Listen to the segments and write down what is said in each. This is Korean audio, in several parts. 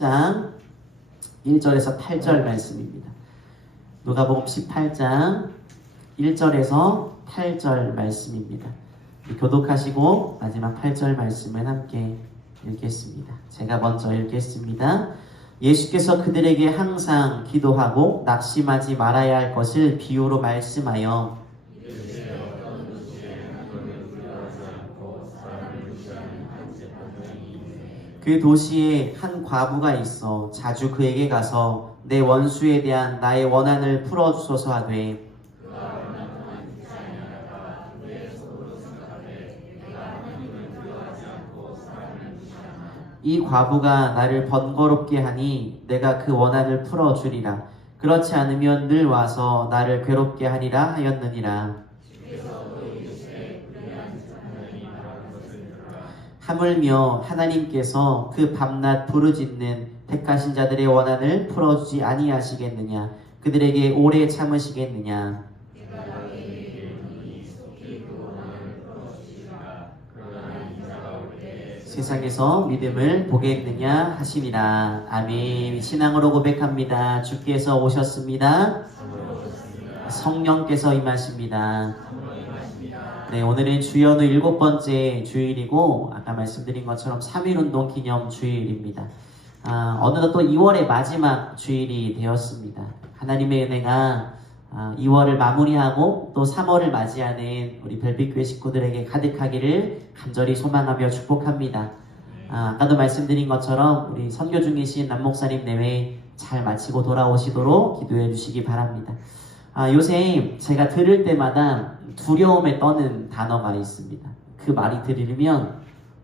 장 1절에서 8절 말씀입니다. 누가복음 18장 1절에서 8절 말씀입니다. 교독하시고 마지막 8절 말씀을 함께 읽겠습니다. 제가 먼저 읽겠습니다. 예수께서 그들에게 항상 기도하고 낙심하지 말아야 할 것을 비유로 말씀하여 그 도시에 한 과부가 있어 자주 그에게 가서 내 원수에 대한 나의 원한을 풀어주소서 하되 이 과부가 나를 번거롭게 하니 내가 그 원한을 풀어주리라. 그렇지 않으면 늘 와서 나를 괴롭게 하리라 하였느니라. 하물며 하나님께서 그 밤낮 부르짖는 택하신 자들의 원한을 풀어주지 아니하시겠느냐. 그들에게 오래 참으시겠느냐. 세상에서 믿음을 보겠느냐 하시니라. 아멘. 신앙으로 고백합니다. 주께서 오셨습니다. 성령께서 임하십니다. 네, 오늘은 주연후 7번째 주일이고 아까 말씀드린 것처럼 3.1운동 기념 주일입니다. 어느덧 또 2월의 마지막 주일이 되었습니다. 하나님의 은혜가 2월을 마무리하고 또 3월을 맞이하는 우리 별빛교회 식구들에게 가득하기를 간절히 소망하며 축복합니다. 아까도 말씀드린 것처럼 우리 선교 중이신 남목사님 내외 잘 마치고 돌아오시도록 기도해 주시기 바랍니다. 요새 제가 들을 때마다 두려움에 떠는 단어가 있습니다. 그 말이 들으면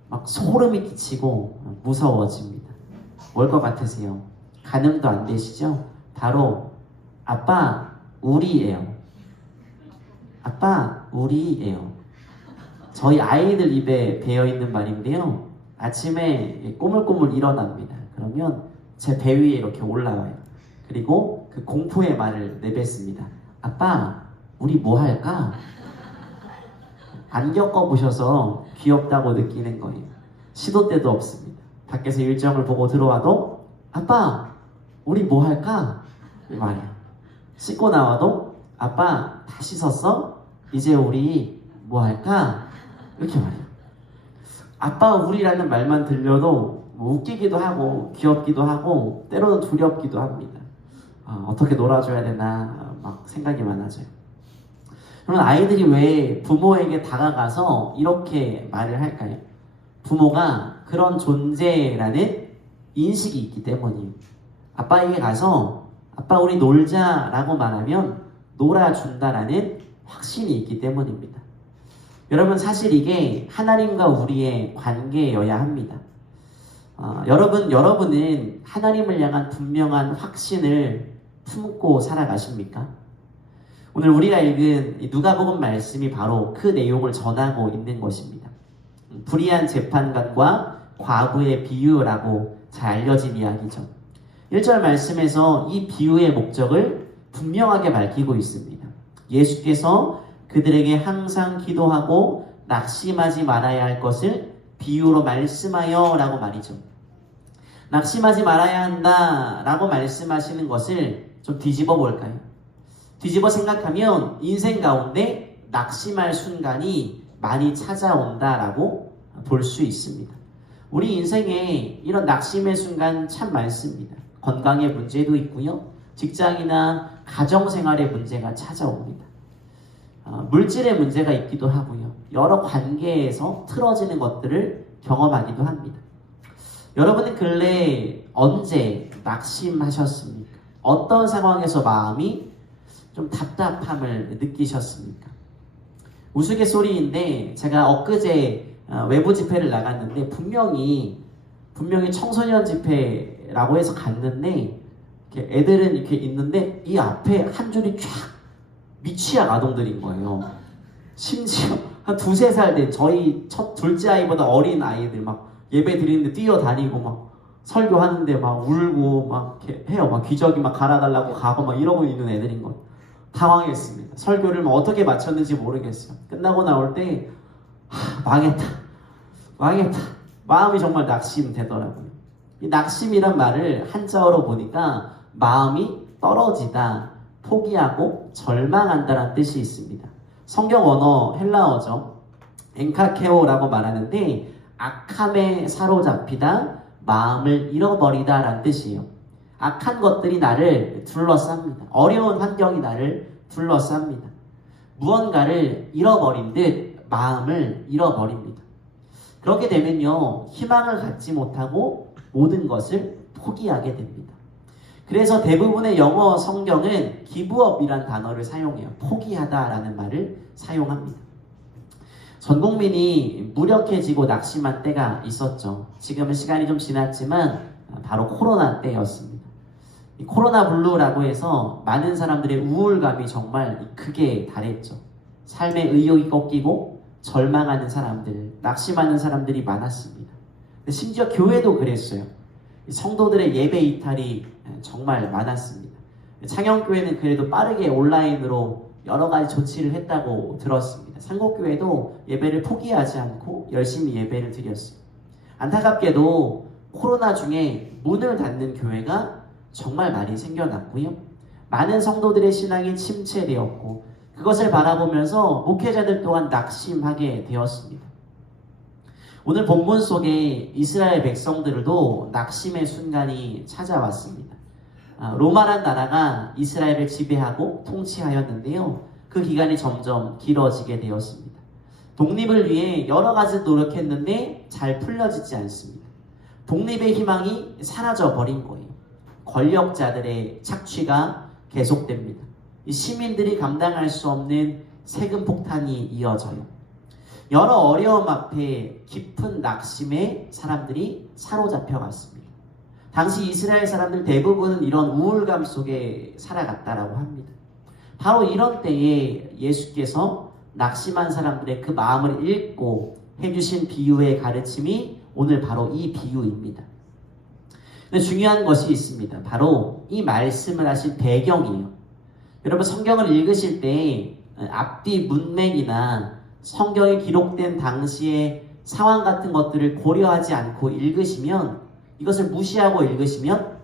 막 소름이 끼치고 무서워집니다. 뭘 것 같으세요? 가늠도 안 되시죠? 바로 아빠 우리예요. 아빠 우리예요. 저희 아이들 입에 배어있는 말인데요. 아침에 꼬물꼬물 일어납니다. 그러면 제 배 위에 이렇게 올라와요. 그리고 그 공포의 말을 내뱉습니다. 아빠 우리 뭐 할까? 안 겪어보셔서 귀엽다고 느끼는 거예요. 시도 때도 없습니다. 밖에서 일정을 보고 들어와도 아빠 우리 뭐 할까? 이 말이야. 씻고 나와도 아빠 다 씻었어? 이제 우리 뭐 할까? 이렇게 말해요. 아빠 우리라는 말만 들려도 뭐 웃기기도 하고 귀엽기도 하고 때로는 두렵기도 합니다. 어떻게 놀아줘야 되나 막 생각이 많아져요. 그러면 아이들이 왜 부모에게 다가가서 이렇게 말을 할까요? 부모가 그런 존재라는 인식이 있기 때문이에요. 아빠에게 가서 아빠 우리 놀자라고 말하면 놀아준다라는 확신이 있기 때문입니다. 여러분 사실 이게 하나님과 우리의 관계여야 합니다. 여러분은 하나님을 향한 분명한 확신을 품고 살아가십니까? 오늘 우리가 읽은 누가복음 말씀이 바로 그 내용을 전하고 있는 것입니다. 불의한 재판관과 과부의 비유라고 잘 알려진 이야기죠. 1절 말씀에서 이 비유의 목적을 분명하게 밝히고 있습니다. 예수께서 그들에게 항상 기도하고 낙심하지 말아야 할 것을 비유로 말씀하여 라고 말이죠. 낙심하지 말아야 한다 라고 말씀하시는 것을 좀 뒤집어 볼까요? 뒤집어 생각하면 인생 가운데 낙심할 순간이 많이 찾아온다라고 볼 수 있습니다. 우리 인생에 이런 낙심의 순간 참 많습니다. 건강의 문제도 있고요. 직장이나 가정생활의 문제가 찾아옵니다. 물질의 문제가 있기도 하고요. 여러 관계에서 틀어지는 것들을 경험하기도 합니다. 여러분은 근래 언제 낙심하셨습니까? 어떤 상황에서 마음이 좀 답답함을 느끼셨습니까? 우스갯소리인데 제가 엊그제 외부 집회를 나갔는데 분명히 청소년 집회라고 해서 갔는데 이렇게 애들은 이렇게 있는데 이 앞에 한 줄이 쫙 미취학 아동들인 거예요. 심지어 한 2-3살 된 저희 둘째 아이보다 어린 아이들 막 예배 드리는데 뛰어다니고 막 설교하는데 막 울고 막 이렇게 해요. 막 기저귀 막 갈아달라고 가고 막 이러고 있는 애들인 거예요. 당황했습니다. 설교를 뭐 어떻게 마쳤는지 모르겠어요. 끝나고 나올 때 망했다. 마음이 정말 낙심되더라고요. 이 낙심이란 말을 한자어로 보니까 마음이 떨어지다, 포기하고 절망한다는 뜻이 있습니다. 성경 언어 헬라어죠. 엔카케오라고 말하는데 악함에 사로잡히다, 마음을 잃어버리다 라는 뜻이에요. 악한 것들이 나를 둘러쌉니다. 어려운 환경이 나를 둘러쌉니다. 무언가를 잃어버린 듯 마음을 잃어버립니다. 그렇게 되면요, 희망을 갖지 못하고 모든 것을 포기하게 됩니다. 그래서 대부분의 영어 성경은 기브업이란 단어를 사용해요. 포기하다라는 말을 사용합니다. 전 국민이 무력해지고 낙심한 때가 있었죠. 지금은 시간이 좀 지났지만 바로 코로나 때였습니다. 이 코로나 블루라고 해서 많은 사람들의 우울감이 정말 극에 달했죠. 삶의 의욕이 꺾이고 절망하는 사람들, 낙심하는 사람들이 많았습니다. 심지어 교회도 그랬어요. 성도들의 예배 이탈이 정말 많았습니다. 창영교회는 그래도 빠르게 온라인으로 여러 가지 조치를 했다고 들었습니다. 상곡교회도 예배를 포기하지 않고 열심히 예배를 드렸어요. 안타깝게도 코로나 중에 문을 닫는 교회가 정말 많이 생겨났고요. 많은 성도들의 신앙이 침체되었고 그것을 바라보면서 목회자들 또한 낙심하게 되었습니다. 오늘 본문 속에 이스라엘 백성들도 낙심의 순간이 찾아왔습니다. 로마란 나라가 이스라엘을 지배하고 통치하였는데요. 그 기간이 점점 길어지게 되었습니다. 독립을 위해 여러 가지 노력했는데 잘 풀려지지 않습니다. 독립의 희망이 사라져버린 거예요. 권력자들의 착취가 계속됩니다. 시민들이 감당할 수 없는 세금 폭탄이 이어져요. 여러 어려움 앞에 깊은 낙심에 사람들이 사로잡혀갔습니다. 당시 이스라엘 사람들 대부분은 이런 우울감 속에 살아갔다라고 합니다. 바로 이런 때에 예수께서 낙심한 사람들의 그 마음을 읽고 해주신 비유의 가르침이 오늘 바로 이 비유입니다. 근데 중요한 것이 있습니다. 바로 이 말씀을 하신 배경이에요. 여러분 성경을 읽으실 때 앞뒤 문맥이나 성경에 기록된 당시의 상황 같은 것들을 고려하지 않고 읽으시면, 이것을 무시하고 읽으시면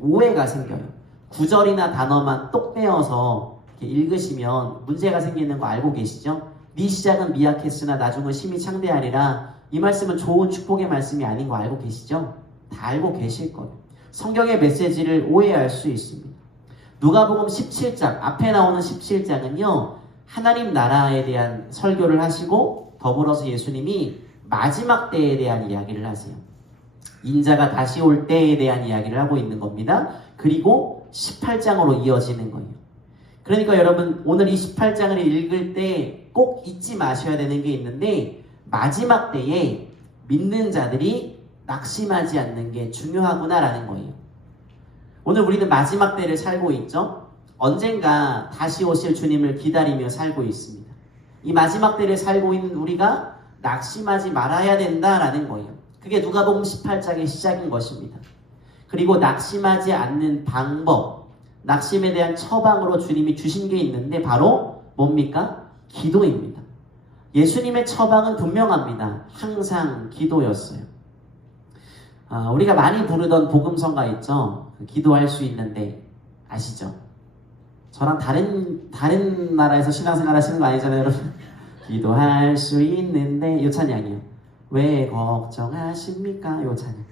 오해가 생겨요. 구절이나 단어만 똑 떼어서 이렇게 읽으시면 문제가 생기는 거 알고 계시죠? 네 시작은 미약했으나 나중은 심히 창대하리라. 이 말씀은 좋은 축복의 말씀이 아닌 거 알고 계시죠? 다 알고 계실 거예요. 성경의 메시지를 오해할 수 있습니다. 누가복음 17장, 앞에 나오는 17장은요, 하나님 나라에 대한 설교를 하시고 더불어서 예수님이 마지막 때에 대한 이야기를 하세요. 인자가 다시 올 때에 대한 이야기를 하고 있는 겁니다. 그리고 18장으로 이어지는 거예요. 그러니까 여러분 오늘 이 18장을 읽을 때 꼭 잊지 마셔야 되는 게 있는데, 마지막 때에 믿는 자들이 낙심하지 않는 게 중요하구나라는 거예요. 오늘 우리는 마지막 때를 살고 있죠. 언젠가 다시 오실 주님을 기다리며 살고 있습니다. 이 마지막 때를 살고 있는 우리가 낙심하지 말아야 된다라는 거예요. 그게 누가복음 18장의 시작인 것입니다. 그리고 낙심하지 않는 방법, 낙심에 대한 처방으로 주님이 주신 게 있는데 바로 뭡니까? 기도입니다. 예수님의 처방은 분명합니다. 항상 기도였어요. 우리가 많이 부르던 복음성가 있죠? 기도할 수 있는데 아시죠? 저랑 다른 나라에서 신앙생활 하시는 거 아니잖아요, 여러분? 기도할 수 있는데, 이 찬양이요. 왜 걱정하십니까? 이 찬양.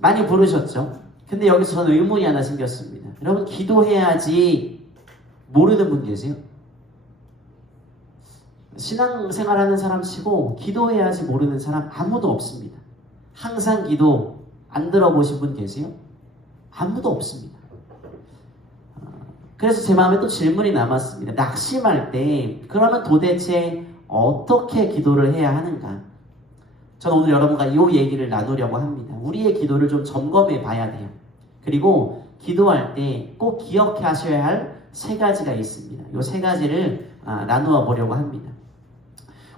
많이 부르셨죠? 근데 여기서 저는 의문이 하나 생겼습니다. 여러분, 기도해야지 모르는 분 계세요? 신앙생활 하는 사람 치고 기도해야지 모르는 사람 아무도 없습니다. 항상 기도 안 들어보신 분 계세요? 아무도 없습니다. 그래서 제 마음에 또 질문이 남았습니다. 낙심할 때 그러면 도대체 어떻게 기도를 해야 하는가? 저는 오늘 여러분과 이 얘기를 나누려고 합니다. 우리의 기도를 좀 점검해 봐야 돼요. 그리고 기도할 때 꼭 기억해 하셔야 할 세 가지가 있습니다. 이 세 가지를 나누어 보려고 합니다.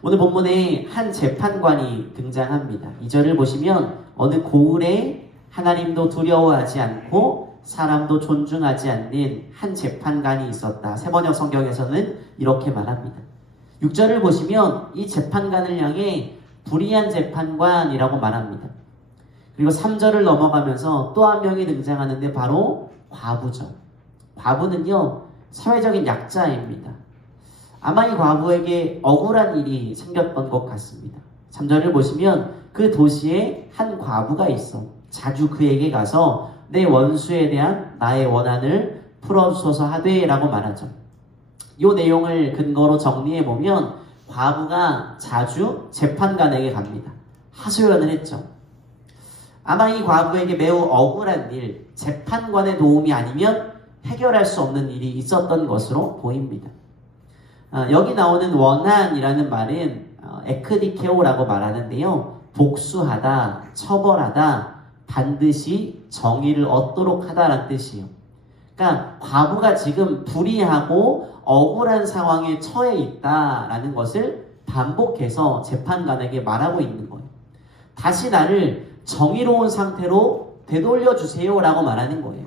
오늘 본문에 한 재판관이 등장합니다. 2절을 보시면 어느 고을에 하나님도 두려워하지 않고 사람도 존중하지 않는 한 재판관이 있었다. 새번역 성경에서는 이렇게 말합니다. 6절을 보시면 이 재판관을 향해 불의한 재판관이라고 말합니다. 그리고 3절을 넘어가면서 또 한 명이 등장하는데 바로 과부죠. 과부는요, 사회적인 약자입니다. 아마 이 과부에게 억울한 일이 생겼던 것 같습니다. 3절을 보시면 그 도시에 한 과부가 있어 자주 그에게 가서 내 원수에 대한 나의 원한을 풀어주소서 하되 라고 말하죠. 이 내용을 근거로 정리해보면 과부가 자주 재판관에게 갑니다. 하소연을 했죠. 아마 이 과부에게 매우 억울한 일, 재판관의 도움이 아니면 해결할 수 없는 일이 있었던 것으로 보입니다. 여기 나오는 원한이라는 말은 에크디케오라고 말하는데요. 복수하다, 처벌하다, 반드시 정의를 얻도록 하다라는 뜻이에요. 그러니까 과부가 지금 불의하고 억울한 상황에 처해 있다라는 것을 반복해서 재판관에게 말하고 있는 거예요. 다시 나를 정의로운 상태로 되돌려 주세요라고 말하는 거예요.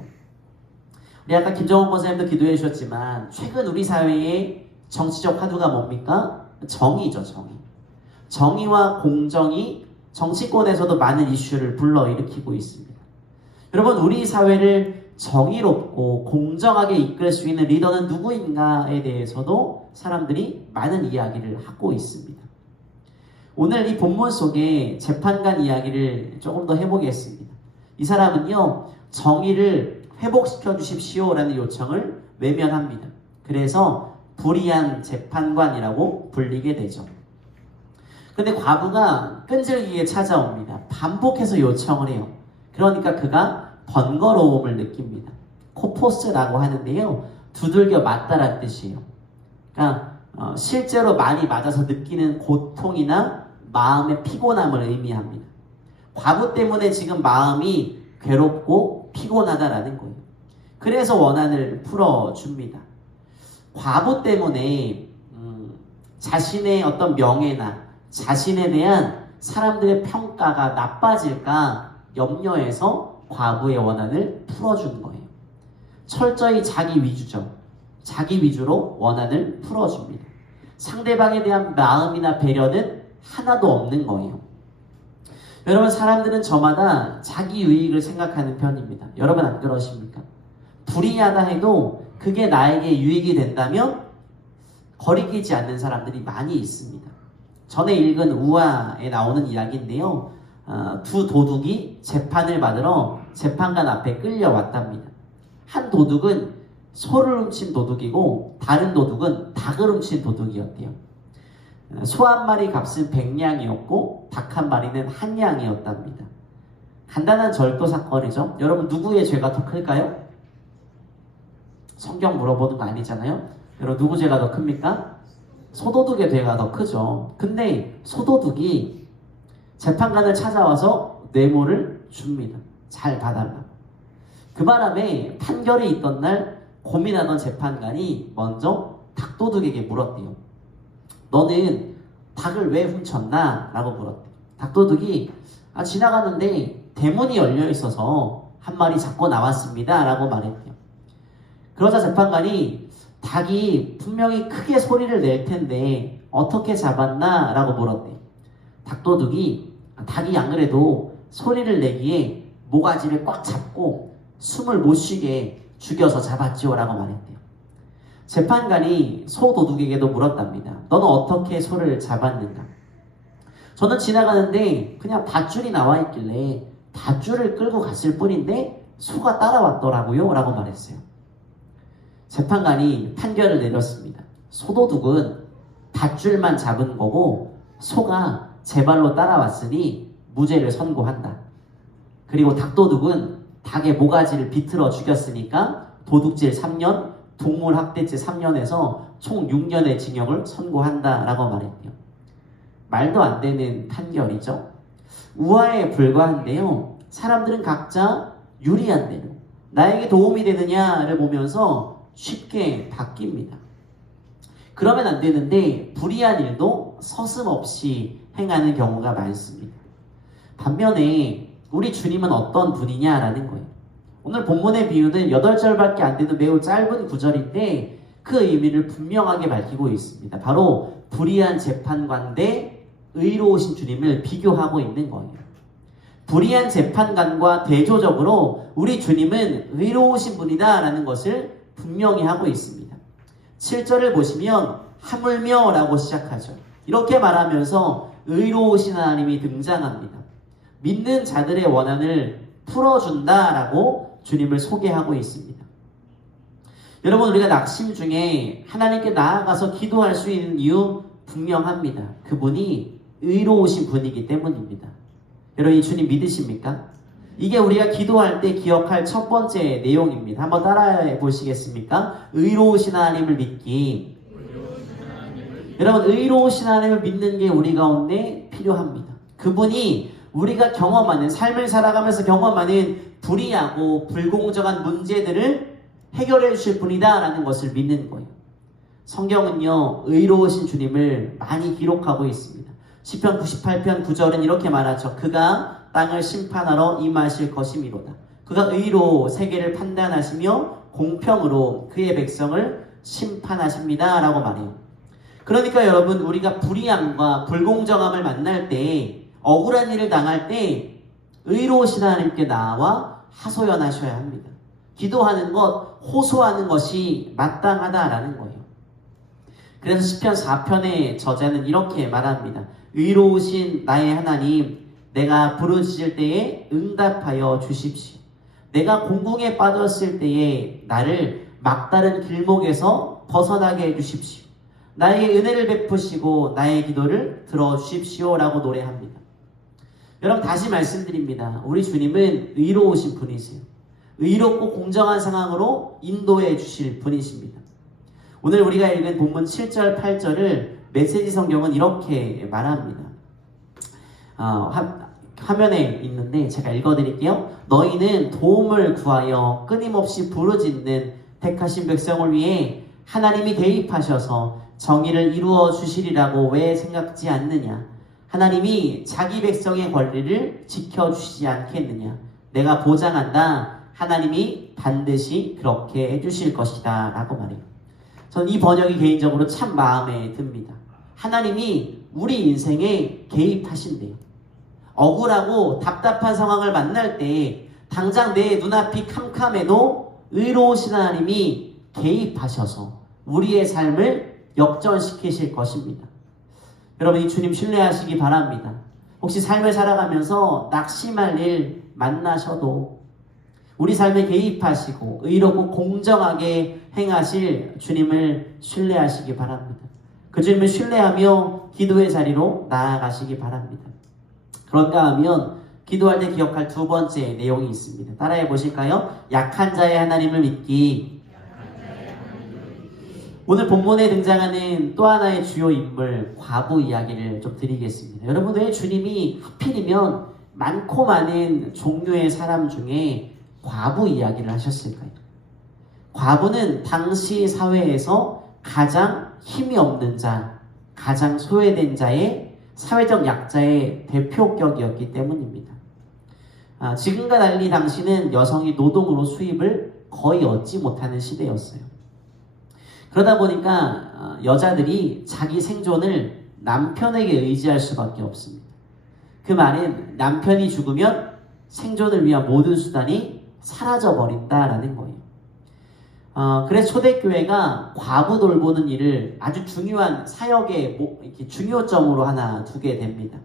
우리 아까 김정은 권사님도 기도해 주셨지만 최근 우리 사회의 정치적 화두가 뭡니까? 정의죠, 정의. 정의와 공정이 정치권에서도 많은 이슈를 불러일으키고 있습니다. 여러분, 우리 사회를 정의롭고 공정하게 이끌 수 있는 리더는 누구인가에 대해서도 사람들이 많은 이야기를 하고 있습니다. 오늘 이 본문 속에 재판관 이야기를 조금 더 해보겠습니다. 이 사람은요, 정의를 회복시켜 주십시오라는 요청을 외면합니다. 그래서 불의한 재판관이라고 불리게 되죠. 근데 과부가 끈질기게 찾아옵니다. 반복해서 요청을 해요. 그러니까 그가 번거로움을 느낍니다. 코포스라고 하는데요, 두들겨 맞다라는 뜻이에요. 그러니까 실제로 많이 맞아서 느끼는 고통이나 마음의 피곤함을 의미합니다. 과부 때문에 지금 마음이 괴롭고 피곤하다라는 거예요. 그래서 원한을 풀어줍니다. 과부 때문에 자신의 어떤 명예나 자신에 대한 사람들의 평가가 나빠질까 염려해서 과부의 원한을 풀어주는 거예요. 철저히 자기 위주죠. 자기 위주로 원한을 풀어줍니다. 상대방에 대한 마음이나 배려는 하나도 없는 거예요. 여러분, 사람들은 저마다 자기 유익을 생각하는 편입니다. 여러분 안 그러십니까? 불이하다 해도 그게 나에게 유익이 된다면 거리끼지 않는 사람들이 많이 있습니다. 전에 읽은 우화에 나오는 이야기인데요. 두 도둑이 재판을 받으러 재판관 앞에 끌려왔답니다. 한 도둑은 소를 훔친 도둑이고 다른 도둑은 닭을 훔친 도둑이었대요. 소 한 마리 값은 100냥이었고 닭 한 마리는 한 냥이었답니다. 간단한 절도 사건이죠. 여러분, 누구의 죄가 더 클까요? 성경 물어보는 거 아니잖아요. 여러분, 누구 죄가 더 큽니까? 소도둑의 죄가 더 크죠. 근데 소도둑이 재판관을 찾아와서 뇌물을 줍니다. 잘 봐달라. 그 바람에 판결이 있던 날 고민하던 재판관이 먼저 닭도둑에게 물었대요. 너는 닭을 왜 훔쳤나? 라고 물었대요. 닭도둑이 지나가는데 대문이 열려 있어서 한 마리 잡고 나왔습니다. 라고 말했대요. 그러자 재판관이 닭이 분명히 크게 소리를 낼 텐데 어떻게 잡았나? 라고 물었대요. 닭도둑이 닭이 안 그래도 소리를 내기에 모가지를 꽉 잡고 숨을 못 쉬게 죽여서 잡았지요 라고 말했대요. 재판관이 소도둑에게도 물었답니다. 너는 어떻게 소를 잡았는가? 저는 지나가는데 그냥 밧줄이 나와 있길래 밧줄을 끌고 갔을 뿐인데 소가 따라왔더라고요 라고 말했어요. 재판관이 판결을 내렸습니다. 소도둑은 밧줄만 잡은 거고 소가 제 발로 따라왔으니 무죄를 선고한다. 그리고 닭도둑은 닭의 모가지를 비틀어 죽였으니까 도둑질 3년, 동물학대죄 3년에서 총 6년의 징역을 선고한다 라고 말했대요. 말도 안 되는 판결이죠. 우화에 불과한데요. 사람들은 각자 유리한 대로 나에게 도움이 되느냐를 보면서 쉽게 바뀝니다. 그러면 안 되는데 불의한 일도 서슴없이 행하는 경우가 많습니다. 반면에 우리 주님은 어떤 분이냐라는 거예요. 오늘 본문의 비유는 8절밖에 안 되는 매우 짧은 구절인데 그 의미를 분명하게 밝히고 있습니다. 바로 불의한 재판관 대 의로우신 주님을 비교하고 있는 거예요. 불의한 재판관과 대조적으로 우리 주님은 의로우신 분이다 라는 것을 분명히 하고 있습니다. 7절을 보시면 하물며 라고 시작하죠. 이렇게 말하면서 의로우신 하나님이 등장합니다. 믿는 자들의 원한을 풀어준다 라고 주님을 소개하고 있습니다. 여러분, 우리가 낙심 중에 하나님께 나아가서 기도할 수 있는 이유 분명합니다. 그분이 의로우신 분이기 때문입니다. 여러분, 이 주님 믿으십니까? 이게 우리가 기도할 때 기억할 첫 번째 내용입니다. 한번 따라해 보시겠습니까? 의로우신 하나님을 믿기. 여러분, 의로우신 하나님을 믿는 게 우리 가운데 필요합니다. 그분이 우리가 경험하는, 삶을 살아가면서 경험하는 불의하고 불공정한 문제들을 해결해 주실 분이다 라는 것을 믿는 거예요. 성경은요, 의로우신 주님을 많이 기록하고 있습니다. 시편 98편 9절은 이렇게 말하죠. 그가 땅을 심판하러 임하실 것이미로다. 그가 의로 세계를 판단하시며 공평으로 그의 백성을 심판하십니다 라고 말해요. 그러니까 여러분, 우리가 불의함과 불공정함을 만날 때, 억울한 일을 당할 때 의로우신 하나님께 나와 하소연하셔야 합니다. 기도하는 것, 호소하는 것이 마땅하다라는 거예요. 그래서 시편 4편의 저자는 이렇게 말합니다. 의로우신 나의 하나님, 내가 부르짖을 때에 응답하여 주십시오. 내가 공궁에 빠졌을 때에 나를 막다른 길목에서 벗어나게 해주십시오. 나에게 은혜를 베푸시고 나의 기도를 들어주십시오 라고 노래합니다. 여러분, 다시 말씀드립니다. 우리 주님은 의로우신 분이세요. 의롭고 공정한 상황으로 인도해 주실 분이십니다. 오늘 우리가 읽은 본문 7절, 8절을 메시지 성경은 이렇게 말합니다. 화면에 있는데 제가 읽어드릴게요. 너희는 도움을 구하여 끊임없이 부르짖는 택하신 백성을 위해 하나님이 개입하셔서 정의를 이루어 주시리라고 왜 생각지 않느냐? 하나님이 자기 백성의 권리를 지켜주시지 않겠느냐? 내가 보장한다. 하나님이 반드시 그렇게 해주실 것이다 라고 말해요. 저는 이 번역이 개인적으로 참 마음에 듭니다. 하나님이 우리 인생에 개입하신대요. 억울하고 답답한 상황을 만날 때 당장 내 눈앞이 캄캄해도 의로우신 하나님이 개입하셔서 우리의 삶을 역전시키실 것입니다. 여러분, 이 주님 신뢰하시기 바랍니다. 혹시 삶을 살아가면서 낙심할 일 만나셔도 우리 삶에 개입하시고 의롭고 공정하게 행하실 주님을 신뢰하시기 바랍니다. 그 주님을 신뢰하며 기도의 자리로 나아가시기 바랍니다. 그런가 하면 기도할 때 기억할 두 번째 내용이 있습니다. 따라해 보실까요? 약한 자의 하나님을 믿기. 오늘 본문에 등장하는 또 하나의 주요 인물, 과부 이야기를 좀 드리겠습니다. 여러분, 왜 주님이 하필이면 많고 많은 종류의 사람 중에 과부 이야기를 하셨을까요? 과부는 당시 사회에서 가장 힘이 없는 자, 가장 소외된 자의 사회적 약자의 대표격이었기 때문입니다. 지금과 달리 당시는 여성이 노동으로 수입을 거의 얻지 못하는 시대였어요. 그러다 보니까 여자들이 자기 생존을 남편에게 의지할 수밖에 없습니다. 그 말은 남편이 죽으면 생존을 위한 모든 수단이 사라져버린다라는 거예요. 그래서 초대교회가 과부 돌보는 일을 아주 중요한 사역의 이렇게 중요점으로 하나 두게 됩니다.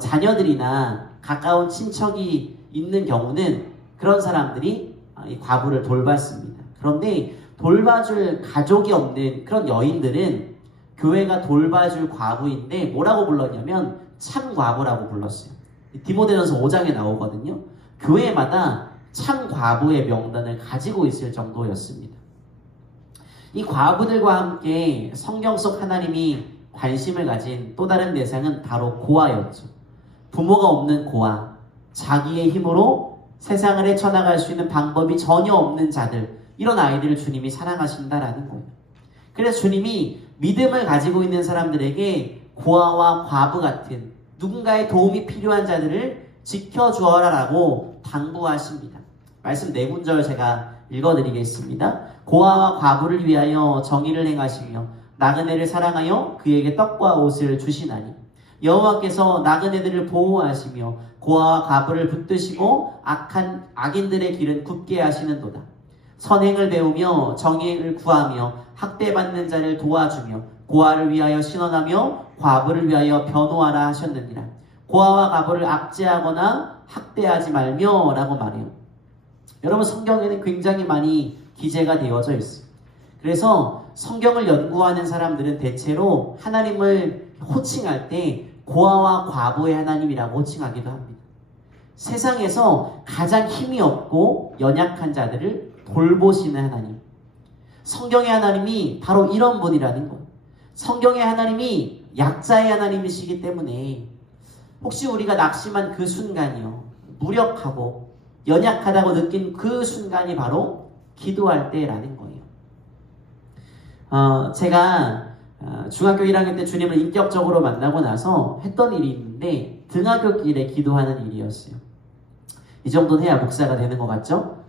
자녀들이나 가까운 친척이 있는 경우는 그런 사람들이 이 과부를 돌봤습니다. 그런데 돌봐줄 가족이 없는 그런 여인들은 교회가 돌봐줄 과부인데 뭐라고 불렀냐면 참과부라고 불렀어요. 디모데전서 5장에 나오거든요. 교회마다 참과부의 명단을 가지고 있을 정도였습니다. 이 과부들과 함께 성경 속 하나님이 관심을 가진 또 다른 대상은 바로 고아였죠. 부모가 없는 고아, 자기의 힘으로 세상을 헤쳐나갈 수 있는 방법이 전혀 없는 자들, 이런 아이들을 주님이 사랑하신다라는 거예요. 그래서 주님이 믿음을 가지고 있는 사람들에게 고아와 과부 같은 누군가의 도움이 필요한 자들을 지켜주어라라고 당부하십니다. 말씀 네 구절 제가 읽어드리겠습니다. 고아와 과부를 위하여 정의를 행하시며 나그네를 사랑하여 그에게 떡과 옷을 주시나니 여호와께서 나그네들을 보호하시며 고아와 과부를 붙드시고 악인들의 길은 굽게 하시는도다. 선행을 배우며 정의를 구하며 학대받는 자를 도와주며 고아를 위하여 신원하며 과부를 위하여 변호하라 하셨느니라. 고아와 과부를 압제하거나 학대하지 말며 라고 말해요. 여러분, 성경에는 굉장히 많이 기재가 되어져 있어요. 그래서 성경을 연구하는 사람들은 대체로 하나님을 호칭할 때 고아와 과부의 하나님이라고 호칭하기도 합니다. 세상에서 가장 힘이 없고 연약한 자들을 돌보시는 하나님. 성경의 하나님이 바로 이런 분이라는 거예요. 성경의 하나님이 약자의 하나님이시기 때문에 혹시 우리가 낙심한 그 순간이요, 무력하고 연약하다고 느낀 그 순간이 바로 기도할 때라는 거예요. 제가 중학교 1학년 때 주님을 인격적으로 만나고 나서 했던 일이 있는데 등하굣길에 기도하는 일이었어요. 이 정도는 해야 목사가 되는 것 같죠?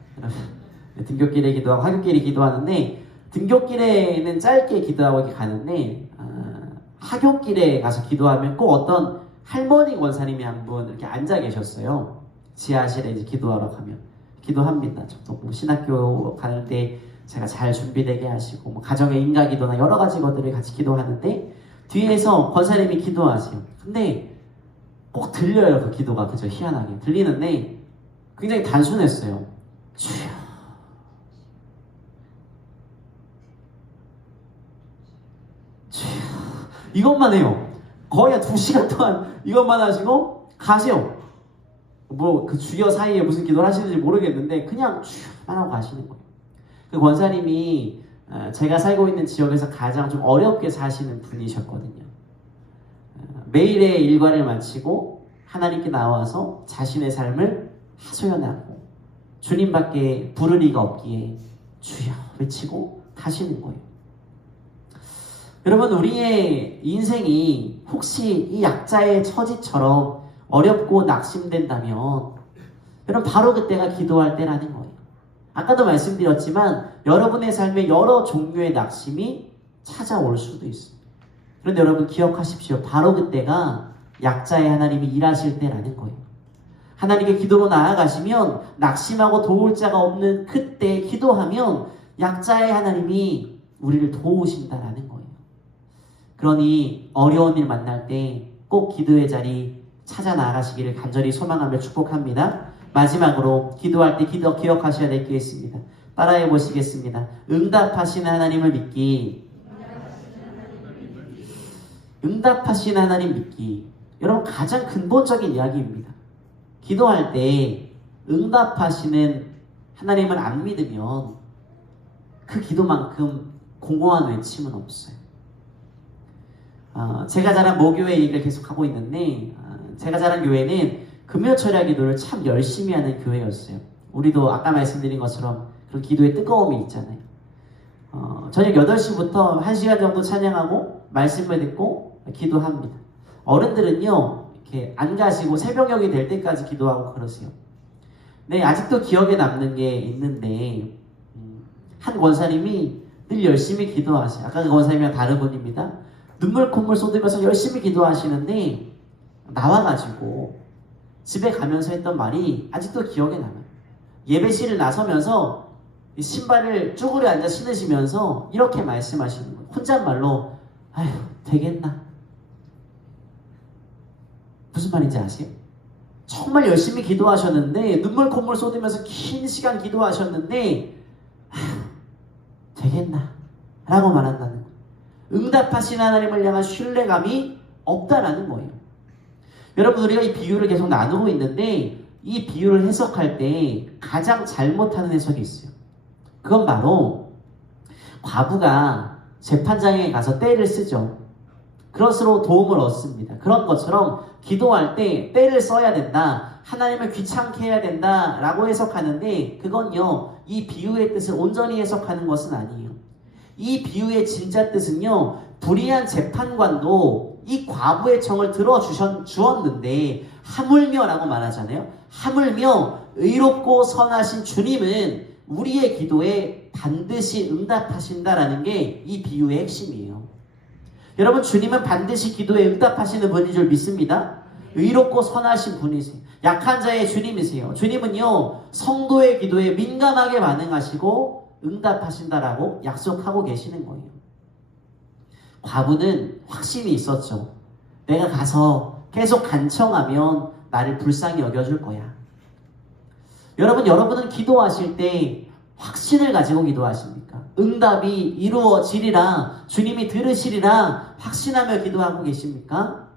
등굣길에 기도하고 하굣길에 기도하는데, 등굣길에는 짧게 기도하고 이렇게 가는데 하굣길에 가서 기도하면 꼭 어떤 할머니 권사님이 한 분 이렇게 앉아 계셨어요. 지하실에 이제 기도하러 가면 기도합니다. 저도 뭐 신학교 가는데 제가 잘 준비되게 하시고 뭐 가정의 인가기도나 여러 가지 것들을 같이 기도하는데 뒤에서 권사님이 기도하세요. 근데 꼭 들려요. 그 기도가. 그죠? 희한하게 들리는데 굉장히 단순했어요. 주여, 주여, 이것만 해요. 거의 한 2시간 동안 이것만 하시고 가세요. 뭐 그 주여 사이에 무슨 기도를 하시는지 모르겠는데 그냥 주여만 하고 가시는 거예요. 그 권사님이 제가 살고 있는 지역에서 가장 좀 어렵게 사시는 분이셨거든요. 매일의 일과를 마치고 하나님께 나와서 자신의 삶을 하소연하고 주님밖에 부를 리가 없기에 주여 외치고 가시는 거예요. 여러분, 우리의 인생이 혹시 이 약자의 처지처럼 어렵고 낙심된다면 여러분, 바로 그때가 기도할 때라는 거예요. 아까도 말씀드렸지만 여러분의 삶에 여러 종류의 낙심이 찾아올 수도 있습니다. 그런데 여러분 기억하십시오. 바로 그때가 약자의 하나님이 일하실 때라는 거예요. 하나님께 기도로 나아가시면 낙심하고 도울 자가 없는 그때 기도하면 약자의 하나님이 우리를 도우신다라는 거예요. 그러니 어려운 일 만날 때 꼭 기도의 자리 찾아 나아가시기를 간절히 소망하며 축복합니다. 마지막으로 기도할 때 기억하셔야 될 게 있습니다. 따라해 보시겠습니다. 응답하시는 하나님을 믿기. 응답하시는 하나님 믿기. 여러분, 가장 근본적인 이야기입니다. 기도할 때 응답하시는 하나님을 안 믿으면 그 기도만큼 공허한 외침은 없어요. 제가 자란 모교회 얘기를 계속하고 있는데 제가 자란 교회는 금요철야 기도를 참 열심히 하는 교회였어요. 우리도 아까 말씀드린 것처럼 그런 기도의 뜨거움이 있잖아요. 저녁 8시부터 1시간 정도 찬양하고 말씀을 듣고 기도합니다. 어른들은요 이렇게 안 가시고 새벽녘이 될 때까지 기도하고 그러세요. 네, 아직도 기억에 남는 게 있는데 한 권사님이 늘 열심히 기도하세요. 아까 그 권사님이랑 다른 분입니다. 눈물 콧물 쏟으면서 열심히 기도하시는데 나와가지고 집에 가면서 했던 말이 아직도 기억에 남아요. 예배실을 나서면서 신발을 쭈그려 앉아 신으시면서 이렇게 말씀하시는 거예요. 혼잣말로 아휴 되겠나? 무슨 말인지 아세요? 정말 열심히 기도하셨는데 눈물 콧물 쏟으면서 긴 시간 기도하셨는데 아휴 되겠나? 라고 말한다는 거예요. 응답하신 하나님을 향한 신뢰감이 없다라는 거예요. 여러분, 우리가 이 비유를 계속 나누고 있는데 이 비유를 해석할 때 가장 잘못하는 해석이 있어요. 그건 바로 과부가 재판장에 가서 떼를 쓰죠. 그것으로 도움을 얻습니다. 그런 것처럼 기도할 때 떼를 써야 된다, 하나님을 귀찮게 해야 된다 라고 해석하는데 그건요 이 비유의 뜻을 온전히 해석하는 것은 아니에요. 이 비유의 진짜 뜻은요, 불의한 재판관도 이 과부의 청을 들어주었는데 하물며 라고 말하잖아요. 하물며 의롭고 선하신 주님은 우리의 기도에 반드시 응답하신다라는 게 이 비유의 핵심이에요. 여러분, 주님은 반드시 기도에 응답하시는 분인 줄 믿습니다. 의롭고 선하신 분이세요. 약한 자의 주님이세요. 주님은요, 성도의 기도에 민감하게 반응하시고 응답하신다라고 약속하고 계시는 거예요. 과부는 확신이 있었죠. 내가 가서 계속 간청하면 나를 불쌍히 여겨줄 거야. 여러분은 기도하실 때 확신을 가지고 기도하십니까? 응답이 이루어지리라, 주님이 들으시리라 확신하며 기도하고 계십니까?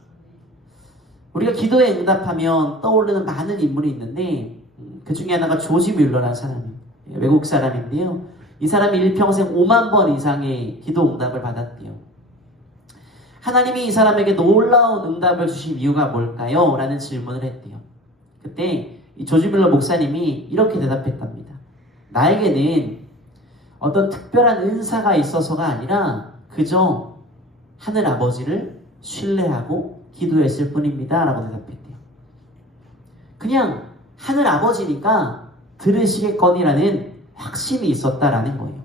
우리가 기도에 응답하면 떠오르는 많은 인물이 있는데 그 중에 하나가 조지 뮬러라는 사람이에요. 외국 사람인데요. 이 사람이 일평생 5만 번 이상의 기도 응답을 받았대요. 하나님이 이 사람에게 놀라운 응답을 주신 이유가 뭘까요? 라는 질문을 했대요. 그때 이 조지 뮬러 목사님이 이렇게 대답했답니다. 나에게는 어떤 특별한 은사가 있어서가 아니라 그저 하늘 아버지를 신뢰하고 기도했을 뿐입니다. 라고 대답했대요. 그냥 하늘 아버지니까 들으시겠거니라는 확신이 있었다라는 거예요.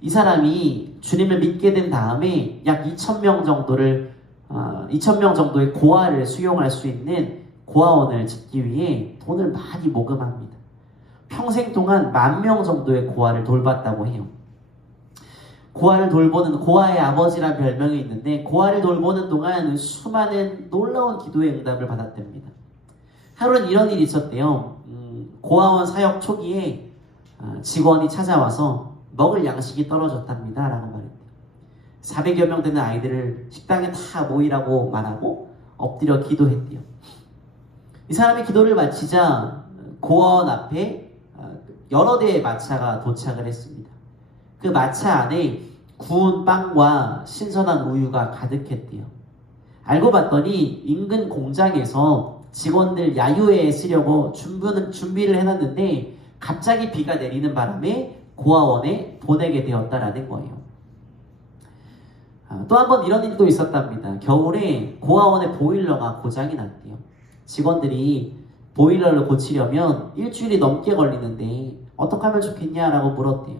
이 사람이 주님을 믿게 된 다음에 약 2,000명 정도의 고아를 수용할 수 있는 고아원을 짓기 위해 돈을 많이 모금합니다. 평생 동안 10,000명 정도의 고아를 돌봤다고 해요. 고아를 돌보는 고아의 아버지란 별명이 있는데 고아를 돌보는 동안 수많은 놀라운 기도의 응답을 받았답니다. 하루는 이런 일이 있었대요. 고아원 사역 초기에 직원이 찾아와서 먹을 양식이 떨어졌답니다 라고 말했대요. 400여 명 되는 아이들을 식당에 다 모이라고 말하고 엎드려 기도했대요. 이 사람이 기도를 마치자 고아원 앞에 여러 대의 마차가 도착을 했습니다. 그 마차 안에 구운 빵과 신선한 우유가 가득했대요. 알고 봤더니 인근 공장에서 직원들 야유회에 쓰려고 준비를 해놨는데 갑자기 비가 내리는 바람에 고아원에 보내게 되었다라는 거예요. 또 한 번 이런 일도 있었답니다. 겨울에 고아원의 보일러가 고장이 났대요. 직원들이 보일러를 고치려면 일주일이 넘게 걸리는데 어떻게 하면 좋겠냐라고 물었대요.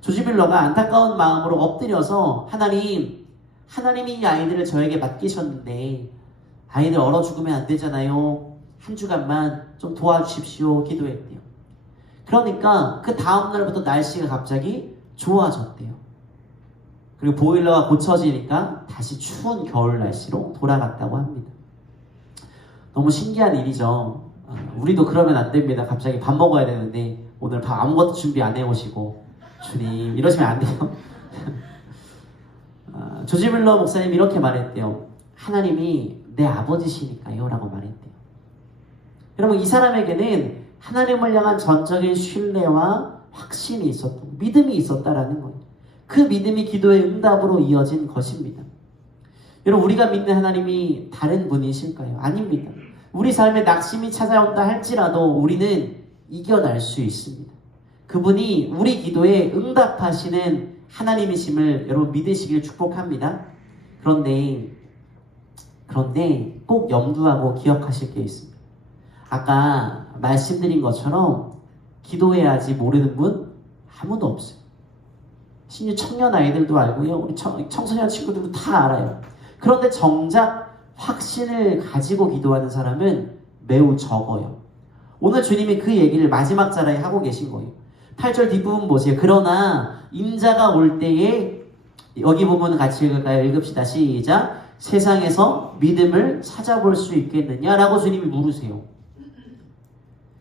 조지 뮬러가 안타까운 마음으로 엎드려서 하나님이 이 아이들을 저에게 맡기셨는데 아이들 얼어 죽으면 안 되잖아요. 한 주간만 좀 도와주십시오 기도했대요. 그러니까 그 다음날부터 날씨가 갑자기 좋아졌대요. 그리고 보일러가 고쳐지니까 다시 추운 겨울 날씨로 돌아갔다고 합니다. 너무 신기한 일이죠. 우리도 그러면 안 됩니다. 갑자기 밥 먹어야 되는데 오늘 밥 아무것도 준비 안 해오시고 주님 이러시면 안 돼요. 조지 뮬러 목사님 이렇게 말했대요. 하나님이 내 아버지시니까요 라고 말했대요. 여러분, 이 사람에게는 하나님을 향한 전적인 신뢰와 확신이 있었고 믿음이 있었다라는 거예요. 그 믿음이 기도의 응답으로 이어진 것입니다. 여러분, 우리가 믿는 하나님이 다른 분이실까요? 아닙니다. 우리 삶에 낙심이 찾아온다 할지라도 우리는 이겨낼 수 있습니다. 그분이 우리 기도에 응답하시는 하나님이심을 여러분 믿으시길 축복합니다. 그런데 꼭 염두하고 기억하실 게 있습니다. 아까 말씀드린 것처럼 기도해야지 모르는 분 아무도 없어요. 심지어 청년 아이들도 알고요. 우리 청소년 친구들도 다 알아요. 그런데 정작 확신을 가지고 기도하는 사람은 매우 적어요. 오늘 주님이 그 얘기를 마지막 자리에 하고 계신 거예요. 8절 뒷부분 보세요. 그러나 인자가 올 때에 여기 부분 같이 읽을까요? 읽읍시다. 시작. 세상에서 믿음을 찾아볼 수 있겠느냐라고 주님이 물으세요.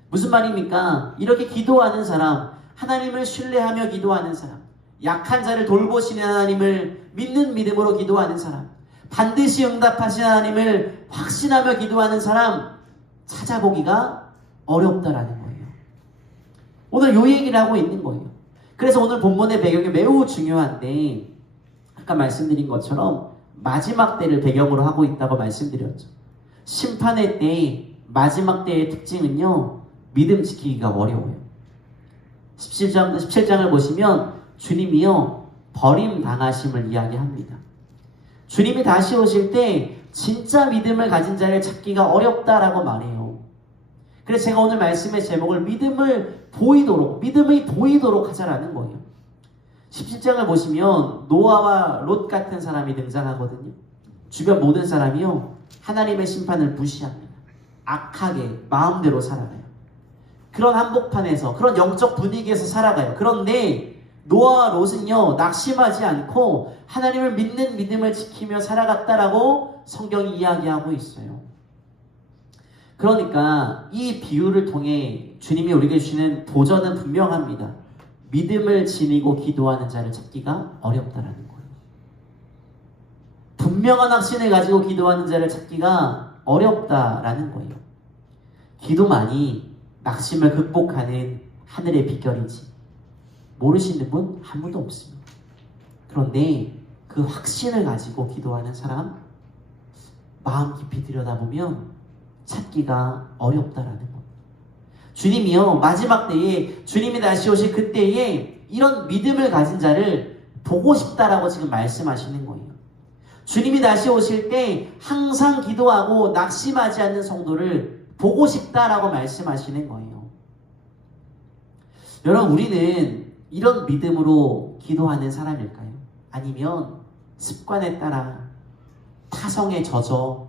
무슨 말입니까? 이렇게 기도하는 사람, 하나님을 신뢰하며 기도하는 사람, 약한 자를 돌보시는 하나님을 믿는 믿음으로 기도하는 사람, 반드시 응답하시는 하나님을 확신하며 기도하는 사람 찾아보기가 어렵다라는 거예요. 오늘 요 얘기를 하고 있는 거예요. 그래서 오늘 본문의 배경이 매우 중요한데 아까 말씀드린 것처럼 마지막 때를 배경으로 하고 있다고 말씀드렸죠. 심판의 때 마지막 때의 특징은요, 믿음 지키기가 어려워요. 17장을 보시면 주님이요 버림당하심을 이야기합니다. 주님이 다시 오실 때 진짜 믿음을 가진 자를 찾기가 어렵다라고 말해요. 그래서 제가 오늘 말씀의 제목을 믿음이 보이도록 하자라는 거예요. 17장을 보시면 노아와 롯 같은 사람이 등장하거든요. 주변 모든 사람이요, 하나님의 심판을 무시합니다. 악하게 마음대로 살아가요. 그런 한복판에서, 그런 영적 분위기에서 살아가요. 그런데 노아와 롯은요, 낙심하지 않고 하나님을 믿는 믿음을 지키며 살아갔다라고 성경이 이야기하고 있어요. 그러니까 이 비유를 통해 주님이 우리에게 주시는 도전은 분명합니다. 믿음을 지니고 기도하는 자를 찾기가 어렵다라는 거예요. 분명한 확신을 가지고 기도하는 자를 찾기가 어렵다라는 거예요. 기도만이 낙심을 극복하는 하늘의 비결이지 모르시는 분 아무도 없습니다. 그런데 그 확신을 가지고 기도하는 사람, 마음 깊이 들여다보면 찾기가 어렵다라는 겁니다. 주님이요, 마지막 때에, 주님이 다시 오실 그때에 이런 믿음을 가진 자를 보고 싶다라고 지금 말씀하시는 거예요. 주님이 다시 오실 때 항상 기도하고 낙심하지 않는 성도를 보고 싶다라고 말씀하시는 거예요. 여러분, 우리는 이런 믿음으로 기도하는 사람일까요? 아니면 습관에 따라 타성에 젖어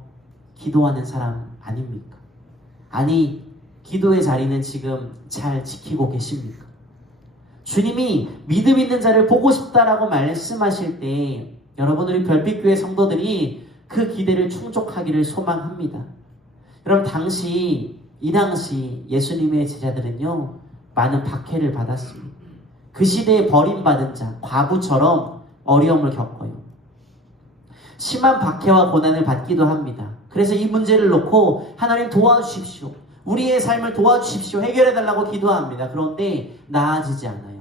기도하는 사람 아닙니까? 아니, 기도의 자리는 지금 잘 지키고 계십니까? 주님이 믿음 있는 자를 보고 싶다라고 말씀하실 때 여러분, 우리 별빛교회 성도들이 그 기대를 충족하기를 소망합니다. 여러분, 이 당시 예수님의 제자들은요, 많은 박해를 받았습니다. 그 시대에 버림받은 자, 과부처럼 어려움을 겪어요. 심한 박해와 고난을 받기도 합니다. 그래서 이 문제를 놓고 하나님 도와주십시오, 우리의 삶을 도와주십시오, 해결해달라고 기도합니다. 그런데 나아지지 않아요.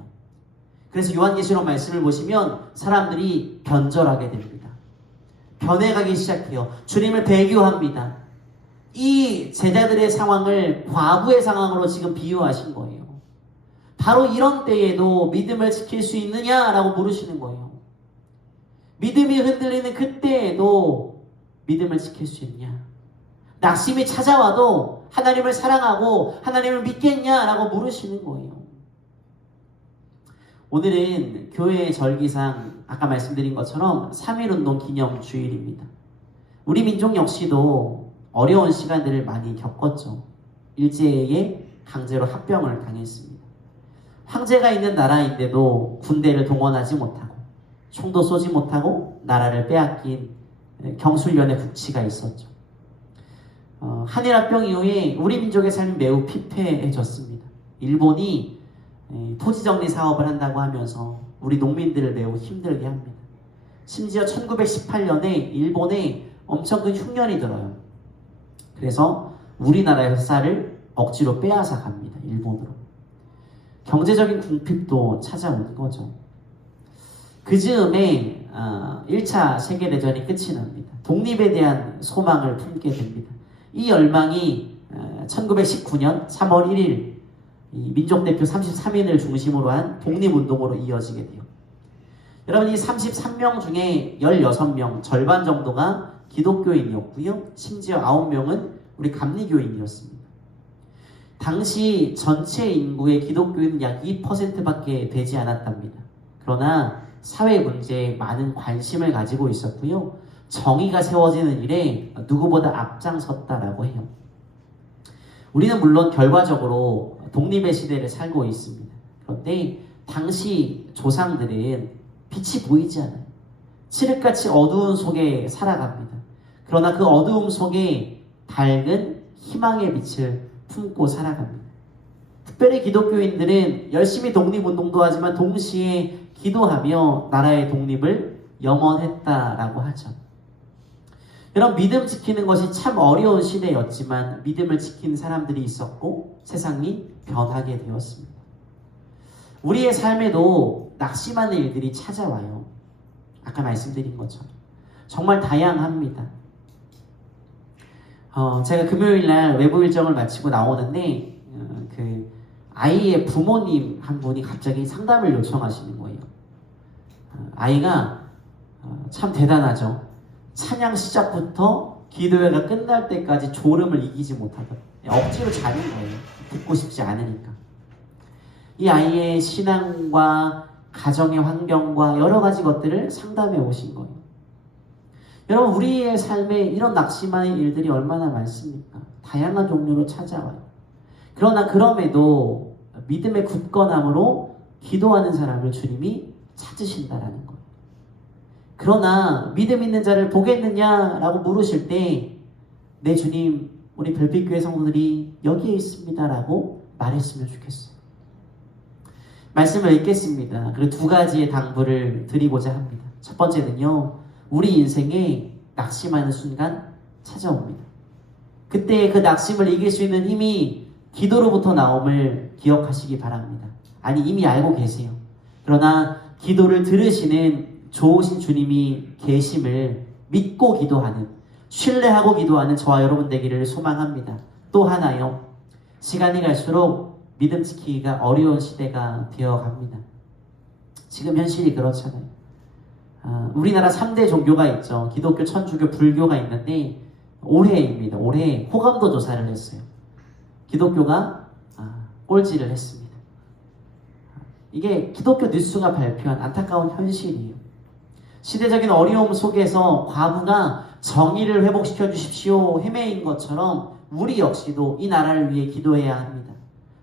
그래서 요한계시록 말씀을 보시면 사람들이 변절하게 됩니다. 변해가기 시작해요. 주님을 배교합니다. 이 제자들의 상황을 과부의 상황으로 지금 비유하신 거예요. 바로 이런 때에도 믿음을 지킬 수 있느냐라고 물으시는 거예요. 믿음이 흔들리는 그때에도 믿음을 지킬 수 있냐? 낙심이 찾아와도 하나님을 사랑하고 하나님을 믿겠냐라고 물으시는 거예요. 오늘은 교회의 절기상 아까 말씀드린 것처럼 3.1운동 기념 주일입니다. 우리 민족 역시도 어려운 시간들을 많이 겪었죠. 일제에 강제로 합병을 당했습니다. 황제가 있는 나라인데도 군대를 동원하지 못하고 총도 쏘지 못하고 나라를 빼앗긴 경술련의 국치가 있었죠. 한일합병 이후에 우리 민족의 삶이 매우 피폐해졌습니다. 일본이 토지정리 사업을 한다고 하면서 우리 농민들을 매우 힘들게 합니다. 심지어 1918년에 일본에 엄청 큰 흉년이 들어요. 그래서 우리나라의 쌀을 억지로 빼앗아 갑니다. 일본으로. 경제적인 궁핍도 찾아오는 거죠. 그 즈음에 1차 세계대전이 끝이 납니다. 독립에 대한 소망을 품게 됩니다. 이 열망이 1919년 3월 1일 민족대표 33인을 중심으로 한 독립운동으로 이어지게 돼요. 여러분, 이 33명 중에 16명, 절반 정도가 기독교인이었고요. 심지어 9명은 우리 감리교인이었습니다. 당시 전체 인구의 기독교인은 약 2%밖에 되지 않았답니다. 그러나 사회 문제에 많은 관심을 가지고 있었고요. 정의가 세워지는 일에 누구보다 앞장섰다라고 해요. 우리는 물론 결과적으로 독립의 시대를 살고 있습니다. 그런데 당시 조상들은 빛이 보이지 않아요. 칠흑같이 어두운 속에 살아갑니다. 그러나 그 어두움 속에 밝은 희망의 빛을 품고 살아갑니다. 특별히 기독교인들은 열심히 독립운동도 하지만 동시에 기도하며 나라의 독립을 염원했다라고 하죠. 여러분, 믿음 지키는 것이 참 어려운 시대였지만 믿음을 지킨 사람들이 있었고 세상이 변하게 되었습니다. 우리의 삶에도 낙심하는 일들이 찾아와요. 아까 말씀드린 것처럼 정말 다양합니다. 제가 금요일날 외부 일정을 마치고 나오는데 그 아이의 부모님 한 분이 갑자기 상담을 요청하시는 거예요. 아이가 참 대단하죠. 찬양 시작부터 기도회가 끝날 때까지 졸음을 이기지 못하더라고요. 억지로 자는 거예요. 듣고 싶지 않으니까. 이 아이의 신앙과 가정의 환경과 여러 가지 것들을 상담해 오신 거예요. 여러분, 우리의 삶에 이런 낙심하는 일들이 얼마나 많습니까? 다양한 종류로 찾아와요. 그러나 그럼에도 믿음의 굳건함으로 기도하는 사람을 주님이 찾으신다라는 거예요. 그러나 믿음 있는 자를 보겠느냐라고 물으실 때 네 주님, 우리 별빛교회 성도들이 여기에 있습니다라고 말했으면 좋겠어요. 말씀을 읽겠습니다. 그리고 두 가지의 당부를 드리고자 합니다. 첫 번째는요, 우리 인생에 낙심하는 순간 찾아옵니다. 그때 그 낙심을 이길 수 있는 힘이 기도로부터 나옴을 기억하시기 바랍니다. 아니, 이미 알고 계세요. 그러나 기도를 들으시는 좋으신 주님이 계심을 믿고 기도하는, 신뢰하고 기도하는 저와 여러분 되기를 소망합니다. 또 하나요, 시간이 갈수록 믿음 지키기가 어려운 시대가 되어갑니다. 지금 현실이 그렇잖아요. 우리나라 3대 종교가 있죠. 기독교, 천주교, 불교가 있는데 올해입니다. 올해 호감도 조사를 했어요. 기독교가 꼴찌를 했습니다. 이게 기독교 뉴스가 발표한 안타까운 현실이에요. 시대적인 어려움 속에서 과부가 정의를 회복시켜 주십시오 헤매인 것처럼 우리 역시도 이 나라를 위해 기도해야 합니다.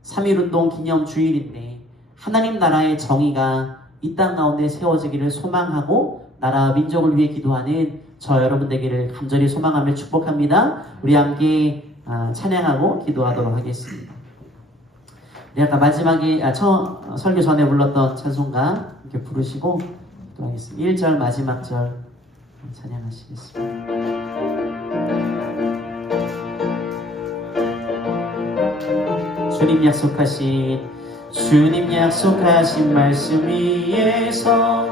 3.1운동 기념 주일인데 하나님 나라의 정의가 이 땅 가운데 세워지기를 소망하고 나라와 민족을 위해 기도하는 저 여러분 되기를 간절히 소망하며 축복합니다. 우리 함께 찬양하고 기도하도록 하겠습니다. 네, 아까 마지막에 설교 전에 불렀던 찬송가 이렇게 부르시고 기도하겠습니다. 1절 마지막 절 찬양하시겠습니다. 주님 약속하신 말씀 위에서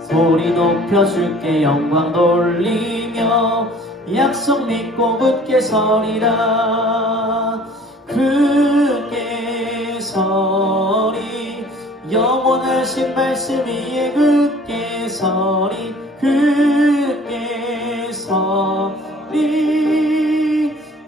소리 높여 주께 영광 돌리며 약속 믿고 굳게 서리라. 굳게 서리, 영원하신 말씀 위에 굳게 서리. 굳게 서리,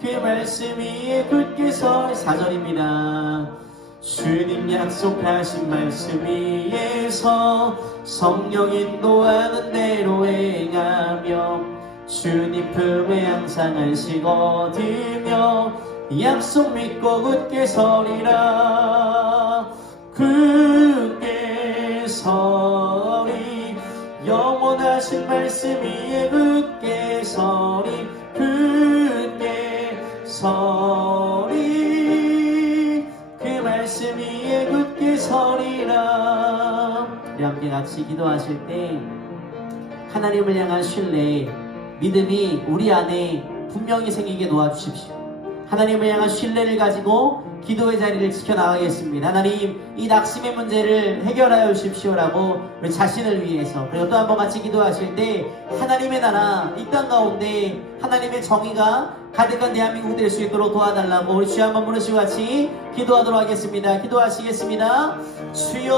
그 말씀 위에 굳게 서리. 4절입니다. 주님 약속하신 말씀 위에서 성령 인도하는 대로 행하며 주님 품에 항상 안식 얻으며 약속 믿고 굳게 서리라. 굳게 서리, 영원하신 말씀 위에 굳게 서리. 굳게 서리, 그 말씀 위에 굳게 서리라. 우리 함께 같이 기도하실 때 하나님을 향한 신뢰, 믿음이 우리 안에 분명히 생기게 도와주십시오. 하나님을 향한 신뢰를 가지고 기도의 자리를 지켜나가겠습니다. 하나님, 이 낙심의 문제를 해결하여 주십시오라고 우리 자신을 위해서, 그리고 또 한 번 같이 기도하실 때 하나님의 나라 이 땅 가운데 하나님의 정의가 가득한 대한민국 될 수 있도록 도와달라고 우리 주여 한번 부르시고 같이 기도하도록 하겠습니다. 기도하시겠습니다. 주여,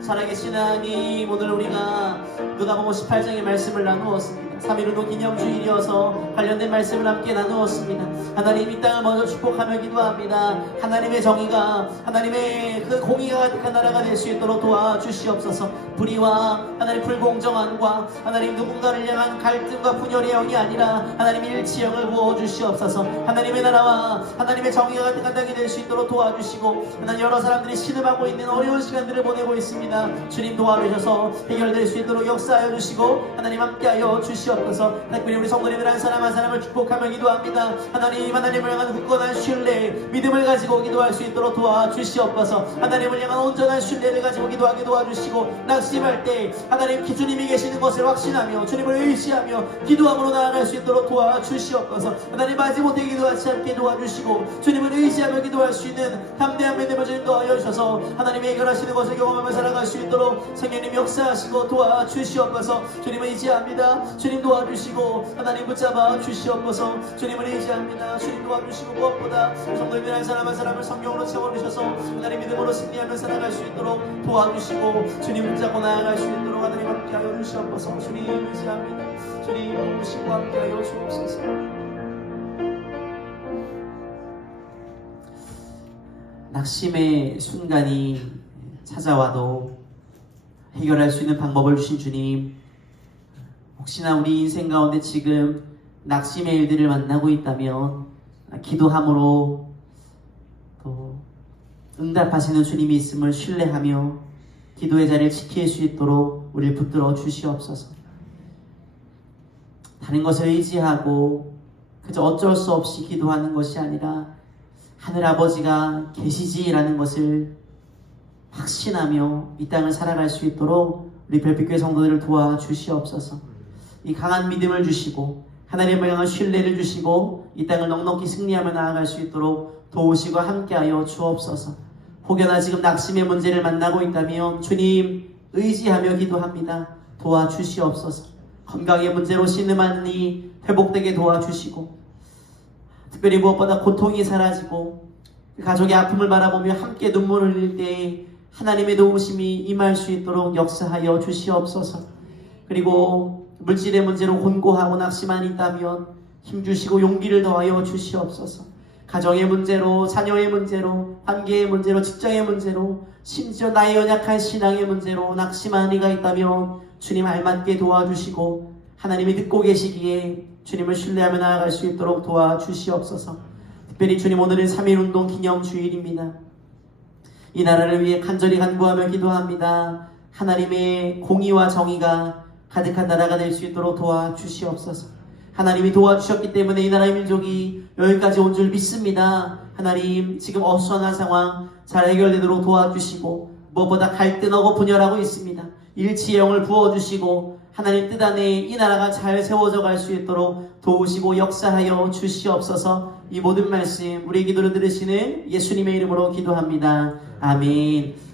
살아계신 하나님, 오늘 우리가 누가복음 18장의 말씀을 나누었습니다. 3.1운동 기념주일이어서 관련된 말씀을 함께 나누었습니다. 하나님, 이 땅을 먼저 축복하며 기도합니다. 하나님의 정의가, 하나님의 그 공의가 가득한 나라가 될 수 있도록 도와주시옵소서. 불의와 하나님 불공정함과 하나님 누군가를 향한 갈등과 분열의 영이 아니라 하나님 일치형을 부어주시옵소서. 하나님의 나라와 하나님의 정의가 가득한 땅이 될 수 있도록 도와주시고, 하나님 여러 사람들이 신음하고 있는 어려운 시간들을 보내고 있습니다. 주님 도와주셔서 해결될 수 있도록 역사하여 주시고 하나님 함께하여 주시옵소서. 특별히 우리 성도님들 한 사람 한 사람을 축복하며 기도합니다. 하나님을 향한 굳건한 신뢰, 믿음을 가지고 기도할 수 있도록 도와주시옵소서. 하나님을 향한 온전한 신뢰를 가지고 기도하게 도와주시고, 낙심할 때 하나님 주님이 계시는 것을 확신하며 주님을 의지하며 기도함으로 나아갈 수 있도록 도와주시옵소서. 하나님, 마지못해 기도하지 않게 도와주시고 주님을 의지하며 기도할 수 있는 담대한 믿음을 주님 도와여 주셔서 하나님이 해결하시는 것을 경험하며 살아갈 수 있도록 성령님 역사하시고 도와주시옵소서. 주님을 의지합니다. 주님 도와주시고 하나님 붙잡아 주시옵소서. 주님을 의지합니다. 주님 도와주시고 무엇보다 성도님들 한 사람 한 사람을 성령으로 채워주셔서 하나님 믿음으로 승리하며 살아갈 수 있도록 도와주시고 주님 붙잡고 나아갈 수 있도록 하나님 함께하여 주시옵소서. 주님 의지합니다. 주님 오시고 함께하여 주옵소서. 낙심의 순간이 찾아와도 해결할 수 있는 방법을 주신 주님, 혹시나 우리 인생 가운데 지금 낙심의 일들을 만나고 있다면 기도함으로 또 응답하시는 주님이 있음을 신뢰하며 기도의 자리를 지킬 수 있도록 우리를 붙들어 주시옵소서. 다른 것을 의지하고 그저 어쩔 수 없이 기도하는 것이 아니라 하늘 아버지가 계시지라는 것을 확신하며 이 땅을 살아갈 수 있도록 우리 별빛교회 성도들을 도와주시옵소서. 이 강한 믿음을 주시고 하나님을 향한 신뢰를 주시고 이 땅을 넉넉히 승리하며 나아갈 수 있도록 도우시고 함께하여 주옵소서. 혹여나 지금 낙심의 문제를 만나고 있다면 주님 의지하며 기도합니다. 도와주시옵소서. 건강의 문제로 신음하니 회복되게 도와주시고, 특별히 무엇보다 고통이 사라지고 가족의 아픔을 바라보며 함께 눈물을 흘릴 때에 하나님의 도우심이 임할 수 있도록 역사하여 주시옵소서. 그리고 물질의 문제로 곤고하고 낙심만 있다면 힘주시고 용기를 더하여 주시옵소서. 가정의 문제로, 자녀의 문제로, 관계의 문제로, 직장의 문제로, 심지어 나의 연약한 신앙의 문제로 낙심한 이가 있다면 주님 알맞게 도와주시고 하나님이 듣고 계시기에 주님을 신뢰하며 나아갈 수 있도록 도와주시옵소서. 특별히 주님, 오늘은 3.1운동 기념주일입니다. 이 나라를 위해 간절히 간구하며 기도합니다. 하나님의 공의와 정의가 가득한 나라가 될 수 있도록 도와주시옵소서. 하나님이 도와주셨기 때문에 이 나라의 민족이 여기까지 온 줄 믿습니다. 하나님, 지금 어수선한 상황 잘 해결되도록 도와주시고, 무엇보다 갈등하고 분열하고 있습니다. 일치의 영을 부어주시고 하나님 뜻 안에 이 나라가 잘 세워져 갈 수 있도록 도우시고 역사하여 주시옵소서. 이 모든 말씀 우리 기도를 들으시는 예수님의 이름으로 기도합니다. 아멘.